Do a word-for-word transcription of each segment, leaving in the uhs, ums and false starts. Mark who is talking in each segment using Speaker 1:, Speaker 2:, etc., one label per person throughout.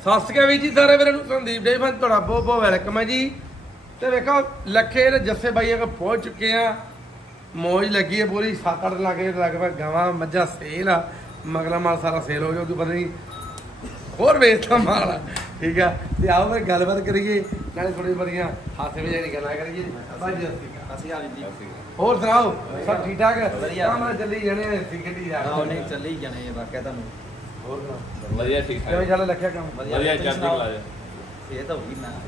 Speaker 1: ਸਤਿ ਸ਼੍ਰੀ ਅਕਾਲ ਵੀਰ ਜੀ ਸਾਰੇ ਵੀਰਾਂ ਨੂੰ ਸੰਦੀਪ ਡੇ ਫਨ ਤੁਹਾਡਾ ਬਹੁਤ ਬਹੁਤ ਵੈਲਕਮ ਹੈ ਜੀ। ਤੇ ਵੇਖੋ ਲੱਖੇ ਦੇ ਜੱਸੇ ਬਾਈਆਂ ਕੋਲ ਪਹੁੰਚ ਚੁੱਕੇ ਆ। ਮੌਜ ਲੱਗੀ ਹੈ ਪੂਰੀ ਸੱਤ ਅੱਠ ਲੱਗੇ ਲਗਭਗ ਗਾਵਾਂ ਮੱਝਾਂ ਸੇਲ ਆ। ਮਗਲਾ ਮਾਲ ਸਾਰਾ ਸੇਲ ਹੋ ਗਿਆ ਉਦੋਂ ਪਤਾ ਨਹੀਂ ਹੋਰ ਵੇਚਦਾ ਮਾਲ ਆ। ਠੀਕ ਆ ਤੇ ਆਓ ਫਿਰ ਗੱਲਬਾਤ ਕਰੀਏ ਨਾਲੇ ਥੋੜੀ ਬੜੀਆਂ ਹਾਸੇ ਵਜਾਈ ਗੱਲਾਂ ਕਰੀਏ। ਬਾਜੀ ਅਸੀਂ ਆ ਜੀ ਹੋਰ ਸੁਣਾਓ ਸਭ ਠੀਕ ਠਾਕ ਕੰਮ ਚੱਲੀ ਜਾਣੇ ਸੀ ਗੱਡੀ ਆ
Speaker 2: ਨਹੀਂ ਚੱਲੀ ਜਾਣੇ ਬਾਕੀ ਤੁਹਾਨੂੰ
Speaker 1: ਹੋਰ ਸੁਣਾਓ
Speaker 3: ਵਧੀਆ ਠੀਕ ਠਾਕ
Speaker 1: ਕਿਵੇਂ ਚੱਲ ਲੱਖਿਆ ਕੰਮ
Speaker 3: ਵਧੀਆ ਚੜ੍ਹਦੀ ਕਲਾ ਜਾ
Speaker 2: ਇਹ ਤਾਂ ਹੋਈ ਮੈਂ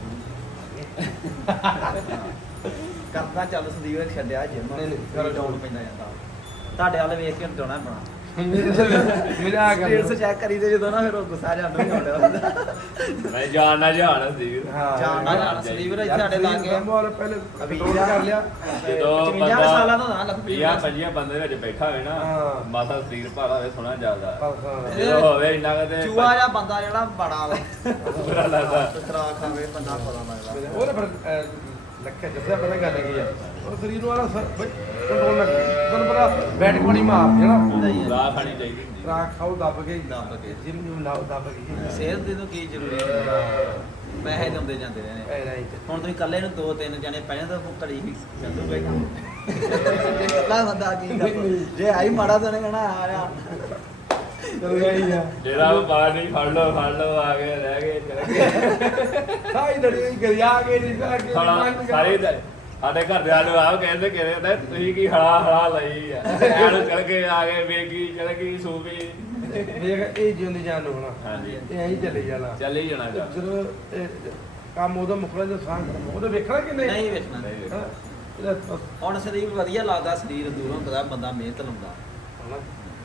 Speaker 2: ਕਰਦਾ ਚੱਲ ਸੰਦੀਪ ਛੱਡਿਆ ਜਿਮ ਘਰ ਡਾਊਨ ਪੈਂਦਾ ਜਾਂਦਾ ਤੁਹਾਡੇ ਵਾਲੇ ਵੇਖ ਕੇ ਡਾਉਣਾ ਬਣਾ
Speaker 1: ਮੇਰਾ ਆ
Speaker 2: ਸਟੇਟਸ ਚੈੱਕ ਕਰੀ ਤੇ ਜਦੋਂ ਨਾ ਫਿਰ ਉਹ ਗੁੱਸਾ ਜਾਂਦਾ ਨਹੀਂ ਆਉਂਦਾ
Speaker 3: ਮੈਂ ਜਾਣਨਾ ਜਾਣ ਸੀ
Speaker 1: ਹਾਂ
Speaker 2: ਜਾਣਨਾ ਜਾਣ ਸੰਦੀਪ ਇੱਥੇ ਸਾਡੇ ਲਾਗੇ
Speaker 1: ਮੋਰ ਪਹਿਲੇ ਕੰਟਰੋਲ ਕਰ ਲਿਆ
Speaker 3: ਜਦੋਂ
Speaker 2: ਪੰਜਾਹ ਸਾਲਾਂ ਦਾ ਨਾ ਲੱਖ
Speaker 3: ਵੀਹਾਂ ਪੰਜੀਆਂ ਬੰਦੇ ਦੇ ਵਿੱਚ ਬੈਠਾ ਹੋਵੇ ਨਾ
Speaker 1: ਹਾਂ।
Speaker 3: ਮਾਸਾ ਸਰੀਰ ਭਾਰਾ ਹੋਵੇ ਸੋਹਣਾ ਜ਼ਿਆਦਾ
Speaker 1: ਹਾਂ।
Speaker 3: ਜਦੋਂ ਹੋਵੇ ਇੰਨਾ ਕਦੇ
Speaker 2: ਚੂਹਾ ਜਿਹਾ ਬੰਦਾ ਜਿਹੜਾ ਬੜਾ ਵਾ
Speaker 3: ਬੁਰਾ ਲੱਗਦਾ
Speaker 2: ਤਰਾ ਖਾਵੇ ਬੰਦਾ ਪਤਾ ਲੱਗਦਾ
Speaker 1: ਉਹਨੇ ਫਿਰ ਲੱਖਿਆ ਜਿੱਦਾਂ ਪਤਾ ਗੱਲ ਕੀ ਆ ਉਹ ਸਰੀਰ ਨੂੰ ਆਲਾ ਕੰਟਰੋਲ ਨਾ ਤੁਹਾਨੂੰ ਪਤਾ ਬੈਠ ਕੋਣੀ ਮਾਰ ਜਿਹੜਾ
Speaker 3: ਰਾਹ ਖਾਣੀ ਚਾਹੀਦੀ ਹੁੰਦੀ
Speaker 1: ਰਾਖ ਖਾਓ ਦੱਬ ਕੇ
Speaker 2: ਦੱਬ ਕੇ।
Speaker 1: ਜਿਮ ਨੂੰ ਲਾਓ ਦੱਬ ਕੇ
Speaker 2: ਸਿਹਤ ਦੇ ਨੂੰ ਕੀ ਜ਼ਰੂਰੀ ਹੈ ਪੈਸੇ ਦਿੰਦੇ ਜਾਂਦੇ ਨੇ
Speaker 1: ਐ ਨਹੀਂ
Speaker 2: ਹੁਣ ਤੁਸੀਂ ਇਕੱਲੇ ਨੂੰ ਦੋ ਤਿੰਨ ਜਣੇ ਪੈ ਜਾਂਦੇ ਤਾਂ ਘੜੀ ਹੀ ਚੱਲੂਗਾ ਹੀ ਕੰਮ ਜੇ ਇਕੱਲਾ ਬੰਦਾ ਕੀ ਕਰਦਾ ਜੇ ਆਈ ਮਾੜਾ ਤਾਂ ਨਹੀਂ ਕਹਿਣਾ ਆ ਰਿਹਾ
Speaker 1: ਚਲ ਗਈ ਆ
Speaker 3: ਜਿਹੜਾ ਵਪਾਰ ਨਹੀਂ ਫੜ ਲਓ ਫੜ ਲਓ ਆ ਗਏ ਰਹਿ ਗਏ ਚਲੇ ਗਏ
Speaker 1: ਸਾਈ ਲੜੀ ਗਈ ਆ ਕੇ ਨਹੀਂ ਆ ਕੇ
Speaker 3: ਸਾਲਾ ਸਾਰੇ ਦ- ਸਾਡੇ ਘਰਦਿਆਂ ਨੂੰ ਆਪ ਕਹਿੰਦੇ ਕਹਿੰਦੇ ਤੁਸੀਂ ਕੀ ਹਲਾ ਹਲਾ ਲਈ ਆ ਐਨੂੰ ਚਲ ਗਏ ਆ ਗਏ ਵੇਗੀ ਚਲ ਗਈ ਸੂਬੀ
Speaker 1: ਵੇਖ ਇਹ ਜਿਉਂਦੀ ਜਾਨ ਨੂੰ ਹੋਣਾ
Speaker 3: ਹਾਂਜੀ
Speaker 1: ਇਹ ਐਂ ਹੀ ਚੱਲੇ ਜਾਣਾ
Speaker 3: ਚੱਲ ਹੀ ਜਾਣਾ ਗਾ।
Speaker 1: ਜਦੋਂ ਇਹ ਕੰਮ ਉਹਦਾ ਮੁਕਲਾ ਜੋ ਸਾਂ ਉਹਦਾ ਵੇਖਣਾ ਕਿ ਨਹੀਂ
Speaker 2: ਨਹੀਂ ਵੇਖਣਾ
Speaker 3: ਨਹੀਂ ਵੇਖਣਾ।
Speaker 1: ਹਾਂ। ਇਹਦਾ
Speaker 2: ਹੁਣ ਸਰੀਰ ਵਧੀਆ ਲੱਗਦਾ ਸਰੀਰ ਦੂਰੋਂ ਪਤਾ ਬੰਦਾ ਮਿਹਨਤ ਲਾਉਂਦਾ
Speaker 1: ਹੋਣਾ।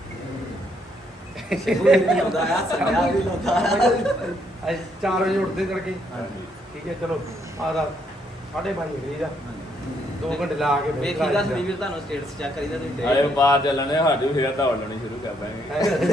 Speaker 2: ਸੂਈ ਵੀ ਲਾਉਂਦਾ ਆ ਸੰਗਿਆ ਵੀ ਲਾਉਂਦਾ
Speaker 1: ਅੱਜ ਚਾਰ ਵਜੇ ਉੱਠਦੇ ਤੜਕੇ
Speaker 3: ਹਾਂਜੀ
Speaker 1: ਠੀਕ ਹੈ ਚਲੋ ਆਦਾ ਸਾਢੇ ਪੰਜ ਵਜੇ ਦਾ ਦੋ ਘੰਟੇ ਲਾ ਕੇ ਫਿਰ
Speaker 2: ਵੇਖੀ
Speaker 1: ਘਰ
Speaker 2: ਦਾ
Speaker 1: ਆਈਦਾ।
Speaker 2: ਸਰੀਰ ਤੁਹਾਨੂੰ ਸਟੇਟਸ ਚੈੱਕ ਕਰੀਦਾ ਤੁਸੀਂ
Speaker 3: ਆਏ
Speaker 2: ਦੇਖ
Speaker 3: ਬਾਹਰ ਚੱਲਣੇ ਸਾਡੀ ਫੇਰ ਦੌੜ ਲੈਣੀ ਸ਼ੁਰੂ ਕਰ ਦਾਂਗੇ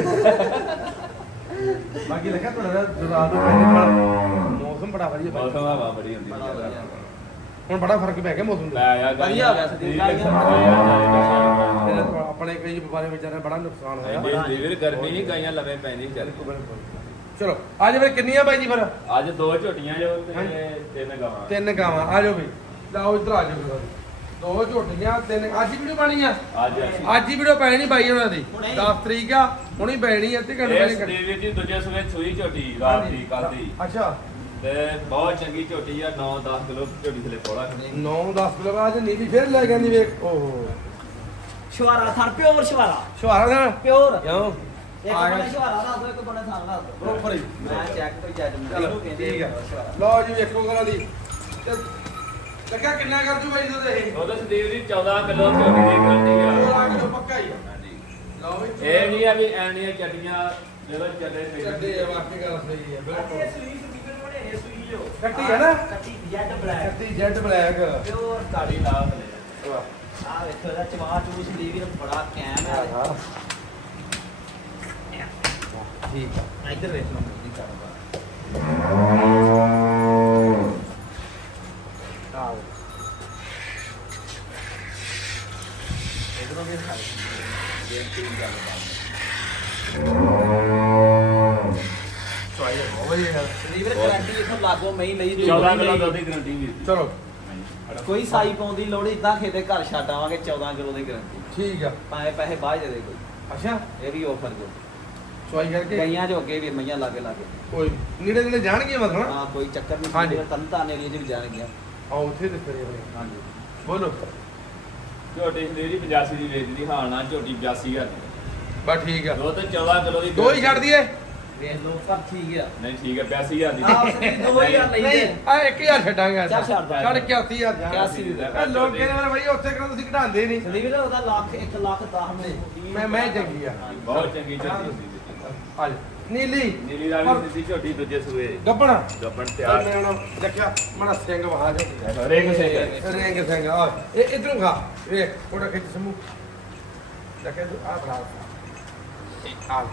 Speaker 1: ਬਾਕੀ ਲੱਗਾ ਤੁਹਾਡਾ ਰਾਤ ਨੂੰ ਪਹਿਲੇ ਨਾਲ ਮੌਸਮ ਬੜਾ ਵਧੀਆ ਬਣ
Speaker 3: ਮੌਸਮ ਹਵਾ ਬੜੀ ਹੁੰਦੀ
Speaker 2: ਬੜਾ ਵਧੀਆ।
Speaker 1: ਹੁਣ ਬੜਾ ਫਰਕ ਪੈ ਗਿਆ ਮੌਸਮ
Speaker 3: ਮੈਂ
Speaker 1: ਦਾ
Speaker 3: ਆਇਆ
Speaker 2: ਵਧੀਆ ਹੋ ਗਿਆ ਸਰੀਰ ਦਾ।
Speaker 1: ਇਹਦਾ ਤਾਂ ਆਪਣੇ ਕਈ ਵਪਾਰੇ ਵਿਚਾਰੇ ਬੜਾ ਨੁਕਸਾਨ ਹੋਇਆ
Speaker 3: ਵੀਰ ਗਰਮੀ ਨਹੀਂ ਗਈਆਂ ਲਵੇਂ ਪੈਂਦੀ ਚੱਲ
Speaker 1: ਚਲੋ ਅੱਜ ਫਿਰ ਕਿੰਨੀਆਂ ਬਾਈ ਜੀ ਫਿਰ
Speaker 3: ਅੱਜ ਦੋ ਝੋਟੀਆਂ ਜੋ ਤੇ
Speaker 1: ਹਾਂਜੀ।
Speaker 3: ਤਿੰਨ ਗਾਵਾਂ
Speaker 1: ਤਿੰਨ ਗਾਵਾਂ ਆ ਜਾਓ ਵੀ ਲਾਓ ਇੱਧਰ ਆ ਜਾਓ ਵੀ। ਦੋ ਝੋਟੀਆਂ ਤਿੰਨ ਅੱਜ ਹੀ ਵੀਡੀਓ ਪਾਣੀ ਆ
Speaker 3: ਅੱਜ ਅਸੀਂ
Speaker 1: ਅੱਜ ਹੀ ਵੀਡੀਓ ਪੈਣੀ ਬਾਈ ਉਹਨਾਂ ਦੀ
Speaker 2: ਹੁਣੇ ਹੀ।
Speaker 1: ਦਸ ਤਰੀਕ ਆ ਹੁਣੀ ਪੈਣੀ ਅੱਧੇ ਘੰਟੇ
Speaker 3: ਇਹ
Speaker 1: ਪਹਿਲੇ
Speaker 3: ਸਟੇਵੀ ਦੀ ਦੂਜੇ ਸਵੇਰ ਸੂਈ ਝੋਟੀ ਰਾਤ ਦੀ ਕੱਲ ਦੀ
Speaker 1: ਅੱਛਾ
Speaker 3: ਤੇ ਬਹੁਤ ਚੰਗੀ ਝੋਟੀ ਆ ਨੌ ਦਸ ਕਿਲੋ ਝੋਟੀ ਥਲੇ ਪੋੜਾ
Speaker 1: ਨੌ ਦਸ ਕਿਲੋ ਅੱਜ ਨੀਲੀ ਫੇਰ ਲੈ ਜਾਂਦੀ ਵੇਖ ਓਹੋ
Speaker 2: ਸ਼ਵਾਰਾ ਥਰ ਪਿਓਰ ਸ਼ਵਾਰਾ
Speaker 1: ਸ਼ੁਹਾਰਾ ਦਾ
Speaker 2: ਪਿਓਰ
Speaker 1: ਕਿਉਂ
Speaker 2: ਇੱਕ
Speaker 1: ਆ ਗਿਆ।
Speaker 2: ਬੜਾ ਸ਼ਵਾਰਾ ਦਾ ਦੋ ਇੱਕ ਬੜਾ ਥਾਂ ਦਾ
Speaker 1: ਬਰੋਬਰ ਹੀ।
Speaker 2: ਮੈਂ ਚੈੱਕ ਤੋਂ ਜੱਜ ਮੈਂ
Speaker 1: ਚਲੋ
Speaker 2: ਇਹਨੂੰ ਕਹਿੰਦੇ
Speaker 1: ਠੀਕ ਆ
Speaker 2: ਸ਼ਵਾਰਾ।
Speaker 1: ਲਓ ਜੀ ਵੇਖੋ ਕਰਾਂ ਦੀ ਤੇ ਲੱਗਾ ਕਿੰਨਾ ਕਰ ਜੂ ਬਾਈ ਦੁੱਧ ਇਹ
Speaker 3: ਉਹਦਾ ਸਟੇਵ ਦੀ ਚੌਦਾਂ ਕਿਲੋ ਝੋਟੀ ਦੀ ਗਰੰਟੀ
Speaker 1: ਉਹ
Speaker 3: ਆ
Speaker 1: ਆ ਕਿਲੋ ਪੱਕਾ ਹੀ ਆ
Speaker 3: ਹਾਂਜੀ
Speaker 1: ਲਓ ਵੀ
Speaker 3: ਇਹ ਨਹੀਂ ਆ ਵੀ ਐਨੀਆਂ ਚੱਡੀਆਂ ਜਦੋਂ ਚੱਲੇ
Speaker 1: ਚੱਡੇ ਆ ਵਾਕਈ ਗੱਲ ਸਹੀ ਹੈ ਬਿਲਕੁਲ
Speaker 2: ਇਹ ਸੂਈ ਸੂਈ ਦੇ ਬੜੇ ਇਹ ਸੂਈ ਜੋ
Speaker 1: ਕੱਟੀ ਹੈ ਨਾ
Speaker 2: ਕੱਟੀ ਜੈਡ ਬਲੈਕ
Speaker 1: ਕੱਟੀ ਜੈਡ ਬਲੈਕ
Speaker 2: ਪਿਓਰ
Speaker 3: ਸਾਡੀ ਲਾ ਥਲੇ
Speaker 1: ਵਾਹ
Speaker 2: ਆ ਵੇਖੋ ਇਹਦਾ ਚਵਾ ਚੂਸ ਦੀ ਵੀ ਬੜਾ ਕੈਮ ਹੈ
Speaker 1: ਹਾਂ ਠੀਕ ਆ
Speaker 2: ਇੱਧਰ ਵੇਖ ਲਓ ਕੀ ਕਰਦਾ
Speaker 1: ਆਓ
Speaker 2: ਇਧਰੋਂ ਵੀ ਖਾਈ
Speaker 3: ਇਹ ਤਿੰਨ ਗੱਲ ਬਾਤ
Speaker 1: ਸਵਾਈ ਹੋ ਵਧੀਆ ਯਾਰ
Speaker 2: ਲੀਵਰ ਗਾਰੰਟੀ ਇਥੋਂ ਲਾਗੋ ਮੈਂ ਹੀ ਲਈ
Speaker 3: ਚੌਦਾਂ ਕਿਲੋ ਦੁੱਧ ਦੀ ਗਰੰਟੀ ਵੀ
Speaker 1: ਚਲੋ
Speaker 2: ਕੋਈ ਸਾਈ ਪਾਉਣ ਦੀ ਲੋੜ ਇਦਾਂ ਖੇਤੇ ਘਰ ਛੱਡ ਆਵਾਂਗੇ ਚੌਦਾਂ ਕਿਲੋ ਦੀ ਗਾਰੰਟੀ
Speaker 1: ਠੀਕ ਆ
Speaker 2: ਭਾਵੇਂ ਪੈਸੇ ਬਾਅਦ ਦੇ ਦੇ ਕੋਈ
Speaker 1: ਅੱਛਾ
Speaker 2: ਇਹ ਵੀ ਆਫਰ ਜੋ
Speaker 1: ਸਵਾਈ ਕਰਕੇ
Speaker 2: ਗਈਆਂ ਜੋ ਅੱਗੇ ਵੀ ਮਈਆਂ ਲਾਗੇ ਲਾਗੇ
Speaker 1: ਕੋਈ ਨੇੜੇ ਨੇੜੇ ਜਾਣਗੇ ਮਤਲਬ
Speaker 2: ਹਾਂ ਕੋਈ ਚੱਕਰ ਨਹੀਂ
Speaker 1: ਹਾਂਜੀ।
Speaker 2: ਤੰਤਾ ਨੇ ਏਰੀਆ ਚ ਵੀ ਜਾਣ ਗਿਆ
Speaker 1: ਆ ਉੱਥੇ ਦਿੱਤੇ ਨੇ ਆਪਣੇ
Speaker 2: ਹਾਂਜੀ
Speaker 1: ਬੋਲੋ
Speaker 3: ਝੋਟੀ ਸਟੇਵ ਦੀ ਪਚਾਸੀ ਦੀ ਵੇਚਦੀ ਹਾਂ ਨਾ ਝੋਟੀ ਬਿਆਸੀ ਹਜ਼ਾਰ ਦੀ
Speaker 1: ਬਸ ਠੀਕ ਆ
Speaker 3: ਦੁੱਧ ਚੌਦਾਂ ਕਿਲੋ ਦੀ
Speaker 1: ਦੋ ਹੀ ਛੱਡ ਦਈਏ
Speaker 2: ਵੇਖ ਲਓ ਪਰ ਠੀਕ ਆ
Speaker 3: ਨਹੀਂ ਠੀਕ ਹੈ ਬਿਆਸੀ ਹਜ਼ਾਰ ਦੀ
Speaker 2: ਆਹ ਉਸ ਦੀ ਦੋ ਹਜ਼ਾਰ ਲਈ
Speaker 1: ਨਹੀਂ
Speaker 2: ਦੇ
Speaker 1: ਆ ਇੱਕ ਹਜ਼ਾਰ ਛੱਡਾਂਗੇ
Speaker 2: ਚੱਲ ਛੱਡ ਦਾਂਗੇ।
Speaker 1: ਛੱਡ ਇਕਿਆਸੀ ਹਜ਼ਾਰ ਜਾਣਾ
Speaker 2: ਇਕਿਆਸੀ ਦੀ
Speaker 1: ਇਹ ਲੋਕ ਕਹਿੰਦੇ ਨੇ ਬਾਈ ਉੱਥੇ ਕਿਉਂ ਤੁਸੀਂ ਘਟਾਉਂਦੇ ਨਹੀਂ
Speaker 2: ਸੰਦੀਪ ਦਾ ਉਹਦਾ ਲੱਖ ਇੱਕ ਲੱਖ ਦਸ ਨੇ
Speaker 1: ਮੈਂ ਮੈਂ ਚੰਗੀ ਆ
Speaker 3: ਬਹੁਤ ਚੰਗੀ ਝੋਟੀ ਸੀ
Speaker 1: ਆ ਜਾ ਨੀਲੀ
Speaker 3: ਨੀਲੀ ਰਾਣੀ ਸੀ ਝੋਟੀ ਦੂਜੇ ਸੂਏ
Speaker 1: ਗੱਬਣਾ
Speaker 3: ਗੱਬਣ
Speaker 1: ਚੱਲ
Speaker 3: ਤਿਆਰ
Speaker 1: ਮੈਂ ਹੁਣ ਦੇਖਿਆ ਮੜਾ ਸਿੰਘ ਵਹਾ ਜਾ
Speaker 3: ਰੇਂਗ ਸੇ
Speaker 1: ਰਿੰਗ ਸਿੰਘ ਆ ਇਹ ਇਧਰੋਂ ਖਾ ਵੇਖ ਫੋਟੋ ਖਿੱਚ ਸਮੂ ਦੇਖੇ ਤੂੰ ਆ ਬਣਾ ਇਹ ਆ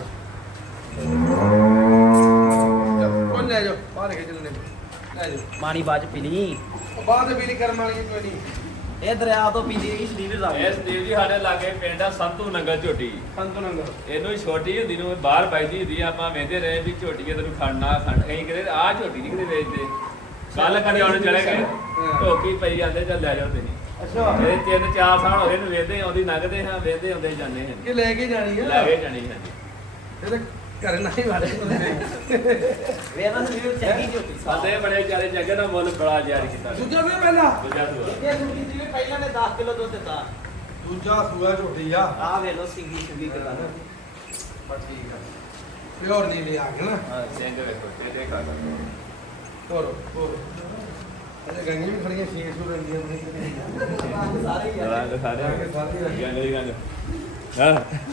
Speaker 1: ਕੋਲ ਲੈ ਜਾਓ ਬਾਹਰ ਖਿੱਚ ਲੈਣੇ ਲੈ ਜਾਓ
Speaker 2: ਮਾਣੀ ਬਾਜ ਪੀ ਲਈ
Speaker 1: ਉਹ ਬਾਅਦ ਵੀ ਨਹੀਂ ਕਰਮ ਵਾਲੀ ਕੋਈ ਨਹੀਂ
Speaker 2: ਇਹ ਦਰਿਆ ਤੋਂ ਪੀਂਦੀ ਹੈ ਸ਼ਰੀਰ ਦਾ
Speaker 3: ਇਹ ਸੰਦੀਪ ਜੀ ਸਾਡੇ ਲਾਗੇ ਪਿੰਡ ਆ ਸੰਤੂ ਨੰਗਲ ਝੋਟੀ
Speaker 1: ਸੰਤੂ ਨੰਗਲ
Speaker 3: ਇਹਨੂੰ ਹੀ ਛੋਟੀ ਹੁੰਦੀ ਨੂੰ ਬਾਹਰ ਬੈਠੀ ਹੁੰਦੀ ਆ, ਆਪਾਂ ਵੇਂਦੇ ਰਹੇ ਵੀ ਝੋਟੀ ਤੈਨੂੰ ਖੜਨਾ ਖੰਡ ਅਸੀਂ ਕਿਤੇ ਆਹ ਝੋਟੀ ਨਹੀਂ ਕਿਤੇ ਵੇਚਦੇ ਕੱਲ ਕਦੇ ਆਉਣ ਚਲੇ ਗਏ ਢੋਕੀ ਪਈ ਜਾਂਦੇ ਚੱਲ ਲੈ ਜਾਓ ਤੁਸੀਂ
Speaker 1: ਅੱਛਾ
Speaker 3: ਇਹ ਤਿੰਨ ਚਾਰ ਸਾਲ ਹੋਏ ਨੂੰ ਵੇਂਦੇ ਆਉਂਦੀ ਲੰਘਦੇ ਹਾਂ ਵੇਂਦੇ ਆਉਂਦੇ ਜਾਂਦੇ ਹਾਂ
Speaker 1: ਕਿ ਲੈ ਕੇ ਜਾਣੀ ਆ
Speaker 3: ਲੈ ਕੇ ਜਾਣੀ ਹੈ ਜੀ
Speaker 1: ਇਹ ਤਾਂ ਘਰੇ ਨਹੀਂ ਵਾਲੇ
Speaker 2: ਵੇਨਾ ਸਰੀਰ ਚੰਗੀ ਝੋਟੀ
Speaker 3: ਸਾਡੇ ਬੜੇ ਚਾਰੇ ਜੱਗੇ ਦਾ ਮੁੱਲ ਬੜਾ ਜਾਰੀ ਕੀਤਾ
Speaker 1: ਦੂਜਾ ਵੀ ਪਹਿਲਾਂ
Speaker 3: ਦੂਜਾ ਸੂਆ
Speaker 2: ਇਹ ਝੋਟੀ ਸੀ ਪਹਿਲਾਂ ਨੇ ਦਸ ਕਿਲੋ ਦੁੱਧ ਦਿੱਤਾ
Speaker 1: ਦੂਜਾ ਸੂਆ ਝੋਟੀ ਆ
Speaker 2: ਆਹ ਵੇ ਲੋ ਸਿੰਗੀ ਸਿੰਗੀ ਕਰਦਾ
Speaker 1: ਬਸ ਠੀਕ ਆ ਪਿਓਰ ਨਹੀਂ ਲੈ ਆ ਗਿਆ ਨਾ
Speaker 3: ਹਾਂ ਸਿੰਘ ਵੇਖੋ ਤੇ ਦੇਖਾ
Speaker 1: ਹੋਰ ਹੋਰ ਅਜੇ ਗੰਗੀ ਵੀ ਖੜੀਆਂ ਛੇ ਸੌ ਰੰਗੀਆਂ ਨੇ
Speaker 2: ਸਾਰੇ ਹੀ ਆ
Speaker 3: ਰੰਗ ਸਾਰੇ
Speaker 1: ਰੰਗ ਸਾਰੇ ਹੀ ਆ।
Speaker 3: ਗੰਗ ਦੀ ਗੰਗ ਹਾਂ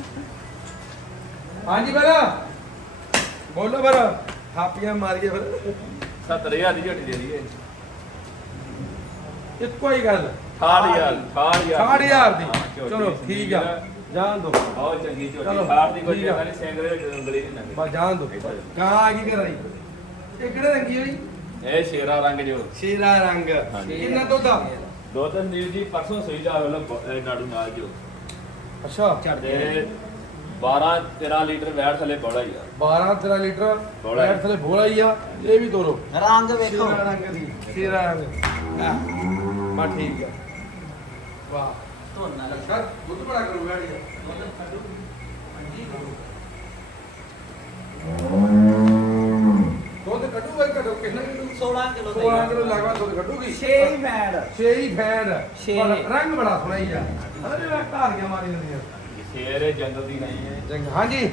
Speaker 1: ਹਾਂਜੀ ਬਰਾ ਬੋਲੋ ਬਰਾ ਥਾਪੀਆਂ ਮਾਰੀਏ ਫਿਰ
Speaker 3: ਸੱਤਰ ਹਜ਼ਾਰ ਦੀ ਝੋਟੀ ਦੇ ਦਈਏ
Speaker 1: ਇੱਕੋ ਹੀ ਗੱਲ
Speaker 3: ਅਠਾਹਠ ਹਜ਼ਾਰ ਅਠਾਹਠ ਹਜ਼ਾਰ
Speaker 1: ਸਾਢੇ ਹਜ਼ਾਰ ਦੀ
Speaker 3: ਹਾਂ, ਝੋਟੀ
Speaker 1: ਚਲੋ ਠੀਕ ਆ ਜਾਣ ਦੋ
Speaker 3: ਬਹੁਤ ਚੰਗੀ ਝੋਟੀ
Speaker 1: ਚਲੋ,
Speaker 3: ਅਠਾਹਠ ਦੀ ਕੋਈ
Speaker 1: ਠੀਕ ਆ।
Speaker 3: ਜਗ੍ਹਾ ਨਹੀਂ ਸਿੰਘ ਦੇ ਵਿੱਚ ਉਂਗਲੀ ਨਹੀਂ ਲੰਘਦੀ
Speaker 1: ਬਸ ਜਾਣ ਦੋ ਕਾਂ ਆ ਗਈ ਘਰ ਆਈ ਇਹ ਕਿਹੜੇ ਰੰਗੀ ਹੋਈ
Speaker 3: ਇਹ ਸ਼ੇਰਾ ਰੰਗ ਜੋ
Speaker 1: ਸ਼ੀਰਾ ਰੰਗ
Speaker 3: ਹਾਂਜੀ।
Speaker 1: ਕਿੰਨਾ ਦੁੱਧ ਆ
Speaker 3: ਦੋ ਤਿੰਨ ਦਿਨ ਦੀ ਪਰਸੋਂ ਸੂਈ ਜਾ ਵੱਲੋਂ ਨਾੜੂ ਨਾਲ ਜੋ
Speaker 1: ਅੱਛਾ
Speaker 3: ਤੇ ਬਾਰਾਂ ਤੇਰਾਂ ਲੀਟਰ ਵੈਟ ਥੱਲੇ ਬੋਲਾ ਹੀ ਆ
Speaker 1: ਬਾਰਾਂ ਤੇਰਾਂ ਲੀਟਰ
Speaker 3: ਬੋਲਾ
Speaker 1: ਬੈਠ ਥਲੇ ਬੋਲਾ ਹੀ ਆ ਇਹ ਵੀ ਤੋਰੋ
Speaker 2: ਰੰਗ ਵੇਖੋ
Speaker 1: ਸ਼ੀਰਾ ਰੰਗ ਦੀ ਸ਼ੀਰਾ ਰੰਗ ਆ ਬਾ ਠੀਕ ਆ ਵਾਹ
Speaker 2: ਧੋਨਾ
Speaker 1: ਅੱਛਾ ਦੁੱਧ ਬੜਾ ਕਰੂਗਾ ਇਹ ਦੁੱਧ ਕੱਢੂਗਾ ਕਦੋਂ ਕਿੰਨਾ ਕਿਲੋ
Speaker 2: ਸੋਲਾਂ ਕਿਲੋ
Speaker 1: ਸੋਲਾਂ ਕਿਲੋ ਲਗਵਾ ਦੁੱਧ ਕੱਢੂਗੀ
Speaker 2: ਛੇ ਹੀ ਮੈਡ
Speaker 1: ਛੇ ਹੀ ਫੈਨ
Speaker 2: ਛੇ।
Speaker 1: ਪਰ ਰੰਗ ਬੜਾ ਸੋਹਣਾ ਹੀ ਆ ਅਰੇ ਮੈਂ ਧਾਰੀਆਂ ਮਾਰੀ ਹੁੰਦੀਆਂ
Speaker 3: ਸ਼ੇਰ ਇਹ ਜੰਗਲ ਦੀ ਨਹੀਂ ਹੈ
Speaker 1: ਚੰਗਾ ਹਾਂਜੀ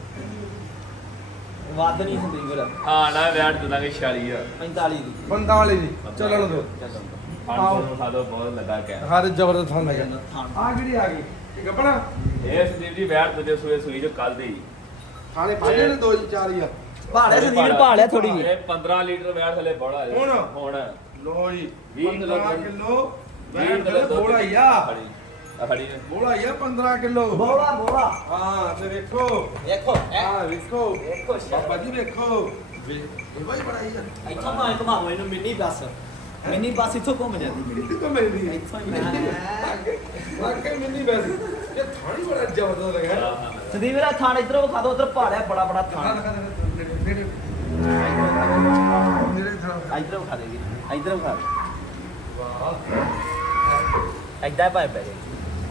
Speaker 2: ਵੱਧ ਨਹੀਂ ਹੁੰਦੀ ਵੀਰ
Speaker 3: ਹਾਂ ਨਾ ਵੈਟ ਦਵਾਂਗੇ ਛਿਆਲੀ ਆ
Speaker 2: ਪੈਂਤਾਲੀ ਦੀ
Speaker 1: ਪੰਤਾਲੀ ਦੀ ਚੱਲਣ ਦੋ
Speaker 2: ਚੱਲੋ
Speaker 3: ਫਾਂਡ ਨੂੰ ਸਾਦੋ ਬਹੁਤ ਲੱਗਾ ਕਹਿ
Speaker 1: ਹਰ ਜ਼ਬਰਦਸਤ ਹੁੰਦਾ ਹੈ
Speaker 2: ਥਾਣ
Speaker 1: ਆ ਜਿਹੜੀ ਆ ਗਈ ਇਹ ਗੱਪਣਾ
Speaker 3: ਇਹ ਸੰਦੀਪ ਜੀ ਵੈਟ ਦੂਜੇ ਸੂਏ ਸੂਈ ਜੋ ਕੱਲ ਦੀ
Speaker 1: ਖਾਣੇ ਪਾਣੇ ਨੇ ਦੋ ਜੀ ਚਾਰ ਹੀ ਆ
Speaker 2: ਭਾੜੇ ਸਰੀਰ ਭਾੜਿਆ ਥੋੜੀ ਜੀ
Speaker 3: ਇਹ ਪੰਦਰਾਂ ਲੀਟਰ ਵੈਟ ਥੱਲੇ ਬੋਲਾ ਹੈ
Speaker 1: ਹੁਣ?
Speaker 3: ਹੁਣ
Speaker 1: ਲੋ ਜੀ
Speaker 3: ਵੀਹ ਕਿਲੋ
Speaker 1: ਪੰਦਰਾਂ
Speaker 3: ਦੁੱਧ।
Speaker 1: ਕਿਲੋ
Speaker 3: ਵੀਹ
Speaker 1: ਵੀਹ
Speaker 3: ਕਿਲੋ ਦੁੱਧ
Speaker 1: ਬੋਲਾ ਹੀ ਆ
Speaker 3: ਖੜੀ ਆ ਖੜੀ ਹੈ
Speaker 1: ਬੋਲਾ ਹੀ ਆ ਪੰਦਰਾਂ ਕਿਲੋ
Speaker 2: ਬੋਲਾ ਬੋਲਾ
Speaker 1: ਹਾਂ ਤੇ ਵੇਖੋ
Speaker 2: ਵੇਖੋ
Speaker 1: ਆ ਵੇਖੋ
Speaker 2: ਵੇਖੋ
Speaker 1: ਬਾਬਾ ਜੀ ਵੇਖੋ ਇਹ ਬਾਈ ਬੜਾ ਹੀ ਆ
Speaker 2: ਇੱਥੋਂ ਭਾਵੇਂ ਘਮਾਵੋ ਇਹਨੂੰ ਮਿੰਨੀ ਬੱਸ ਮਿੰਨੀ ਬੱਸ ਇੱਥੋਂ ਘੁੰਮ ਜਾਂਦੀ ਮੇਰੀ
Speaker 1: ਕਿੱਥੇ ਤੋਂ ਮਿਲਦੀ ਹੈ
Speaker 2: ਇੱਥੋਂ ਹੀ ਮੈਂ
Speaker 1: ਵਾਕਈ ਮਿੰਨੀ ਬੈਸ ਇਹ ਥਾਣੀ ਬੜਾ ਜ਼ਬਰਦਸਤ ਲੱਗਾ
Speaker 2: ਸਦੀਪ ਵੀਰਾ ਥਾਣ ਇਧਰੋਂ ਵਿਖਾ ਦੋ ਉਧਰ ਭਾੜਿਆ ਬੜਾ ਬੜਾ
Speaker 1: ਦਿਖਾ
Speaker 2: ਥਾਣ
Speaker 1: ਦਿਖਾ ਦਿਖਾ ਨੇੜੇ ਨੇੜੇ ਥਾਂ
Speaker 2: ਇਧਰੋਂ ਵਿਖਾ ਦੇਗੀ ਇਧਰੋਂ ਵਿਖਾ ਦੇ
Speaker 1: ਵਾਹ
Speaker 2: ਐਦਾਂ ਹੀ ਭਾਵੇਂ ਪੈ ਜਾਏ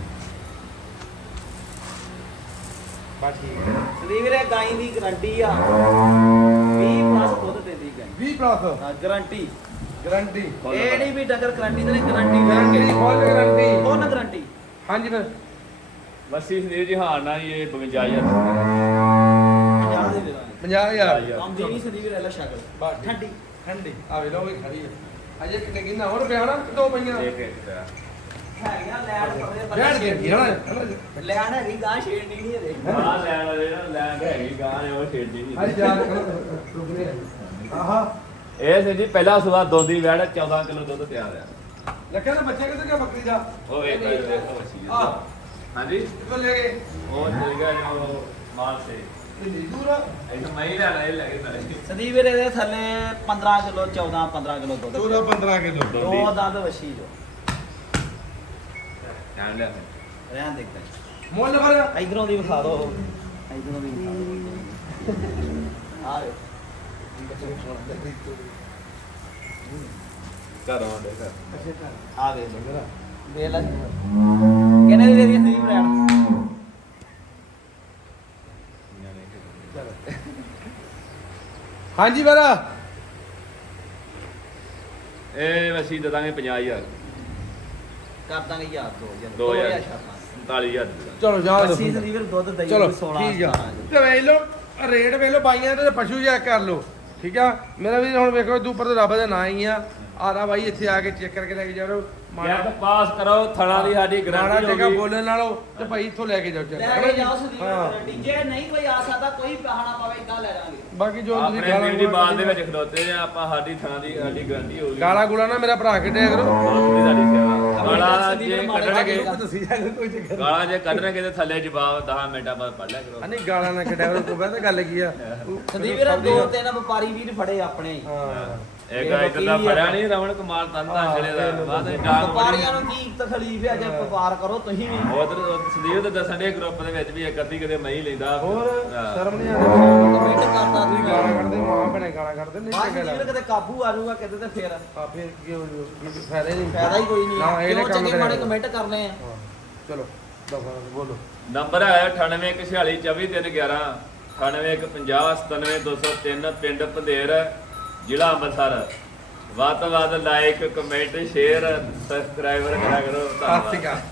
Speaker 1: ਬਾ ਠੀਕ ਹੈ
Speaker 2: ਸਦੀਪ ਵੀਰੇ ਗਾਈ ਦੀ ਗਰੰਟੀ ਆ ਵੀਹ ਪਲੱਸ ਦੁੱਧ ਦਿੰਦੀ ਗਾਈ
Speaker 1: ਵੀਹ ਪਲੱਸ
Speaker 2: ਹਾਂ ਗਰੰਟੀ
Speaker 1: ਗਾਰੰਟੀ
Speaker 2: ਇਹ ਨਹੀਂ ਵੀ ਡਗਰ ਗਰੰਟੀ ਤੇ guarantee
Speaker 1: guarantee full guarantee
Speaker 2: phone guarantee
Speaker 1: ਹਾਂਜੀ ਫਿਰ
Speaker 3: ਮੱਸੀ ਸੰਦੀਪ ਜੀ ਹਾਂ ਨਾ ਜੀ ਇਹ ਬਵੰਜਾ ਹਜ਼ਾਰ
Speaker 2: ਪੰਜਾਹ ਦੀ ਦੇ ਦਾਂਗੇ
Speaker 1: ਪੰਜਾਹ ਹਜ਼ਾਰ
Speaker 2: ਆਉਂਦੀ ਨਹੀਂ ਸਦੀਪ ਵੀਰੇ ਲੈ ਸ਼ਕਲ
Speaker 1: ਬਸ ਠੀਕ।
Speaker 2: ਠੰਡੀ
Speaker 1: ਠੰਡੀ ਆ ਵੇ ਲੋ ਵੀ ਖੜੀ ਹੈ ਅਜੇ ਕਿੰਨੇ ਕਿੰਨਾ ਹੋਰ ਪਿਆ ਨਾ ਦੋ ਪਈਆਂ
Speaker 3: ਇੱਕ ਇੱਕ ਦਾ
Speaker 2: ਹੈਗੀਆਂ ਲੈਣ ਪਰਦੇ
Speaker 1: ਬੈਠ ਕੇ ਕੀ ਹਣਾ
Speaker 2: ਲੈਣ ਹੈਗੀ ਗਾਂ ਛੇੜਨੀ ਨਹੀਂ ਇਹਦੇ
Speaker 3: ਆ ਲੈਣ ਵਾਲੇ ਨਾ ਲੈਣ ਹੈਗੀ ਗਾਂ ਨੇ ਉਹ ਛੇੜਦੀ
Speaker 1: ਅੱਜ
Speaker 3: ਨਹੀਂ
Speaker 1: ਯਾਰ ਰੁਕਨੇ ਆਹਾ
Speaker 3: ਇਹ ਸੀ ਜੀ ਪਹਿਲਾ ਸੁਆ ਦੋਂਦੀ ਵੈੜ ਚੌਦਾਂ ਕਿਲੋ ਦੁੱਧ ਤਿਆਰ ਆ
Speaker 1: ਲੱਖਾਂ ਦਾ ਬੱਚਾ ਕਿੱਥੇ ਗਿਆ ਬੱਕਰੀ ਦਾ
Speaker 3: ਉਹ ਵੇਖ ਵੇਖੋ ਮੱਛੀ
Speaker 1: ਆ
Speaker 3: ਹਾਂਜੀ
Speaker 1: ਕਿੱਥੋਂ ਲੈ ਗਏ
Speaker 3: ਉਹ ਚਲ ਗਿਆ ਜੋ ਮਾਲ ਸੇ
Speaker 1: ਇੰਨੀ ਦੂਰ ਆ
Speaker 3: ਇਹ ਤਾਂ ਮੈਂ ਹੀ ਲੈਣਾ ਇਹ ਲੈ ਕੇ ਨਾਲੇ
Speaker 2: ਸਦੀਪ ਵੀਰੇ ਦੇ ਥੱਲੇ ਪੰਦਰਾਂ ਕਿਲੋ ਚੌਦਾਂ ਪੰਦਰਾਂ ਕਿਲੋ ਦੁੱਧ
Speaker 1: ਚੌਦਾਂ ਪੰਦਰਾਂ ਕਿਲੋ
Speaker 2: ਦੋ ਦੰਦ ਵਸ਼ੀ ਜੋ
Speaker 3: ਜਾਣ ਲਿਆ
Speaker 2: ਰਹਿਣ ਦੇਖਦਾ
Speaker 1: ਮੁੱਲ ਫਿਰ
Speaker 2: ਇਧਰੋਂ ਦੀ ਵਿਖਾ ਦੋ ਇਧਰੋਂ ਦੀ ਵਿਖਾ ਦੋ ਆ
Speaker 3: ਘਰ ਆਉਂਦੇ ਘਰ
Speaker 2: ਆ ਵੇ ਦੇ ਲੈ ਕਿਹਨੇ ਦੀ ਦੇ ਰਹੀ ਸਦੀਪ ਰਹਿਣ
Speaker 1: ਹਾਂਜੀ ਬਰਾ
Speaker 3: ਇਹ ਅਸੀਂ ਦੇ ਦਾਂਗੇ ਪੰਜਾਹ ਹਜ਼ਾਰ
Speaker 2: ਕਰ ਦਾਂਗੇ ਯਾਰ ਦੋ
Speaker 3: ਦੋ ਹਜ਼ਾਰ
Speaker 2: ਛੱਡਾਂ
Speaker 3: ਸੰਤਾਲੀ ਹਜ਼ਾਰ ਦੇ ਦਾਂਗੇ।
Speaker 1: ਚਲੋ ਜਾ
Speaker 2: ਅਸੀਂ ਸਦੀਪ ਵੀਰੇ ਦੁੱਧ ਦਈ
Speaker 1: ਚਲੋ
Speaker 2: ਸੋਲਾਂ
Speaker 1: ਠੀਕ ਆ
Speaker 2: ਸਤਾਰਾਂ
Speaker 1: ਤੇ ਵੇਖ ਲਓ ਰੇਟ ਵੇਖ ਲਓ ਬਾਈਆਂ ਤੇ ਪਸ਼ੂ ਚੈੱਕ ਕਰ ਲਓ ਠੀਕ ਆ ਮੇਰਾ ਵੀ ਹੁਣ ਵੇਖੋ ਤੂੰ ਉੱਪਰ ਤੇ ਰੱਬ ਦਾ ਨਾਂ ਹੀ ਆ ਆਰਾ ਬਾਈ ਇੱਥੇ ਆ ਕੇ ਚੈੱਕ ਕਰਕੇ ਲੈ ਕੇ ਜਾਓ
Speaker 3: ਗੈਪ ਪਾਸ ਕਰੋ ਥਣਾ ਦੀ ਸਾਡੀ
Speaker 1: ਗਰਾਣਾ
Speaker 3: ਗਰੰਟੀ
Speaker 1: ਟੇਕਾ
Speaker 3: ਹੋਗੀ
Speaker 1: ਬੋਲਣ ਨਾਲੋਂ ਤੇ ਭਾਈ ਇੱਥੋਂ ਲੈ ਕੇ ਜਾਓ check,
Speaker 2: ਲੈ
Speaker 1: ਹੈ ਨਾ
Speaker 2: ਕੇ
Speaker 1: ਜੀ?
Speaker 2: ਜਾਓ ਸਦੀਪ
Speaker 1: ਹਾਂ।
Speaker 2: ਗਰੰਟੀ ਜੇ ਨਹੀਂ ਕੋਈ ਆ ਸਕਦਾ ਕੋਈ ਬਹਾਨਾ ਪਾਵੇ ਇਦਾਂ ਲੈ ਜਾਾਂਗੇ
Speaker 1: ਬਾਕੀ ਜੋ ਤੁਸੀਂ
Speaker 3: ਆਪਣੇ
Speaker 1: ਗਾਲਾਂ
Speaker 3: ਦਿਲ ਦੀ ਬਾਤ ਦੇ
Speaker 1: ਗੂਲਾਂ
Speaker 3: ਵਿੱਚ ਖਲੋਤੇ ਆ ਆਪਾਂ ਸਾਡੀ ਥਣਾ ਦੀ ਸਾਡੀ ਗਰੰਟੀ ਹੋਗੀ
Speaker 1: ਗਾਲਾਂ ਗੁਲਾ ਨਾ ਮੇਰਾ ਭਰਾ ਕੱਢਿਆ ਕਰੋ
Speaker 3: ਬਹੁਤ ਸਾਡੀ ਸੇਵਾ ਗਾਲਾਂ
Speaker 2: ਸੰਦੀਪ
Speaker 3: ਜੇ
Speaker 2: ਮਾੜੇ
Speaker 3: ਕੱਢਣਗੇ
Speaker 2: ਭਾਗੇ
Speaker 1: ਤੁਸੀਂ ਜਾ ਕੇ ਕੋਈ ਚੱਕਰ
Speaker 3: ਗਾਲਾਂ ਜੇ ਕੱਢਣਗੇ ਤੇ ਥੱਲੇ ਜਵਾਬ ਦਸ ਮਿੰਟਾਂ ਬਾਅਦ ਪੜ ਲਿਆ ਕਰੋ
Speaker 1: ਨਹੀਂ ਗਾਲਾਂ ਨਾ ਕੱਢਿਆ ਕਰੋ ਕੋਈ ਤਾਂ ਗੱਲ ਕੀ ਆ
Speaker 2: ਸਦੀਪ ਵੀਰੇ ਦੋ ਤਿੰਨ ਵਪਾਰੀ ਵੀਰ ਫੜੇ ਆਪਣੇ ਹੀ।
Speaker 1: ਹਾਂ
Speaker 3: ਇੱਕ ਇੱਕ ਦਾ ਫੜਿਆ ਨਹੀਂ ਰਵਣ ਕੁਮਾਰ ਤੰਦਾ ਜਿਹੜੇ ਦਾ ਬਾਅਦ ਵਿੱਚ ਡਾਂਗ
Speaker 2: ਵਪਾਰੀਆਂ ਨੂੰ ਕੀ ਤਕਲੀਫ ਹੈ ਜੇ ਵਪਾਰ ਕਰੋ ਤੁਸੀਂ ਵੀ
Speaker 3: ਉਧਰ ਸੰਦੀਪ ਦੇ ਦੱਸਣ ਦੇ ਗਰੁੱਪ ਦੇ ਵਿੱਚ ਵੀ ਇੱਕ ਅੱਧੀ ਕਦੇ ਮੈਂ ਹੀ ਲੈਂਦਾ
Speaker 1: ਹੋਰ
Speaker 3: ਹਾਂ।
Speaker 1: ਸ਼ਰਮ ਨਹੀਂ ਆਉਂਦੀ
Speaker 2: ਕਮੈਂਟ ਕਰਦਾ
Speaker 1: ਤੁਸੀਂ ਗਾਲਾਂ ਕੱਢਦੇ ਮਾਂ ਭੈਣੇ ਗਾਲਾਂ ਕੱਢਦੇ ਨਹੀਂ
Speaker 2: ਬਾਅਦ
Speaker 1: ਚੰਗਾ
Speaker 2: ਵਿੱਚ ਕਿਤੇ ਕਾਬੂ ਆ ਜਾਊਗਾ ਕਿਤੇ ਤੇ ਫੇਰ
Speaker 1: ਆ ਫਿਰ ਕੀ ਹੋ ਜੂ ਕੀ ਫਾਇਦਾ ਨਹੀਂ
Speaker 2: ਫਾਇਦਾ ਹੀ ਕੋਈ ਨਹੀਂ
Speaker 1: ਨਾ,
Speaker 2: ਹੈ।
Speaker 1: ਇਹਨੇ
Speaker 2: ਕਿਉਂ
Speaker 1: ਕੰਮ
Speaker 2: ਚੰਗੇ ਮਾੜੇ
Speaker 1: ਕਰਿਆ।
Speaker 2: ਕਮੈਂਟ ਕਰਨੇ ਆ
Speaker 1: ਹਾਂ, ਚਲੋ ਦਫਾ ਬੋਲੋ
Speaker 3: ਨੰਬਰ ਹੈ ਅਠਾਨਵੇਂ ਇੱਕ ਛਿਆਲੀ ਚੌਵੀ ਤਿੰਨ ਗਿਆਰਾਂ ਅਠਾਨਵੇਂ ਇੱਕ ਪੰਜਾਹ ਸਤਾਨਵੇਂ ਦੋ ਸੌ ਤਿੰਨ ਪਿੰਡ ਪੰਧੇਰ ਜ਼ਿਲ੍ਹਾ ਅੰਮ੍ਰਿਤਸਰ ਵੱਧ ਤੋਂ ਵੱਧ ਲਾਈਕ ਕਮੈਂਟ ਸ਼ੇਅਰ ਸਬਸਕ੍ਰਾਈਬਰ ਕਰਿਆ ਕਰੋ
Speaker 1: ਸਤਿ
Speaker 3: ਧੰਨਵਾਦ
Speaker 1: ਸ਼੍ਰੀ ਅਕਾਲ